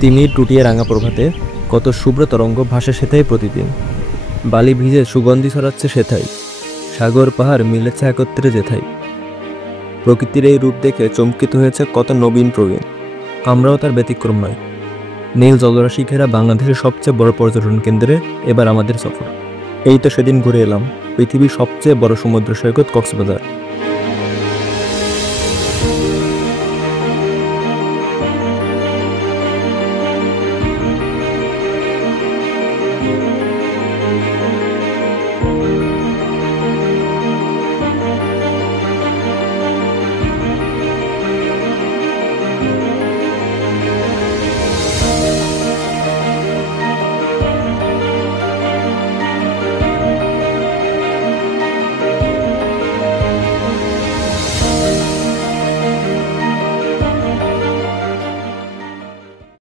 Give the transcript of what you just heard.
তিমি টুটিয়ে রাঙা প্রভাতে কত শুভ্র তরঙ্গ ভাসে সেথায় প্রতিদিন। বালি ভিজে সুগন্ধি ছড়াচ্ছে সেথায়, সাগর পাহাড় মিলেছে একত্রে যেথায়। প্রকৃতির এই রূপ দেখে চমকিত হয়েছে কত নবীন প্রবীণ। আমরাও তার ব্যতিক্রম নয়। নীল জলরাশি ঘেরা বাংলাদেশের সবচেয়ে বড় পর্যটন কেন্দ্রে এবার আমাদের সফর। এই তো সেদিন ঘুরে এলাম পৃথিবীর সবচেয়ে বড় সমুদ্র সৈকত কক্সবাজার।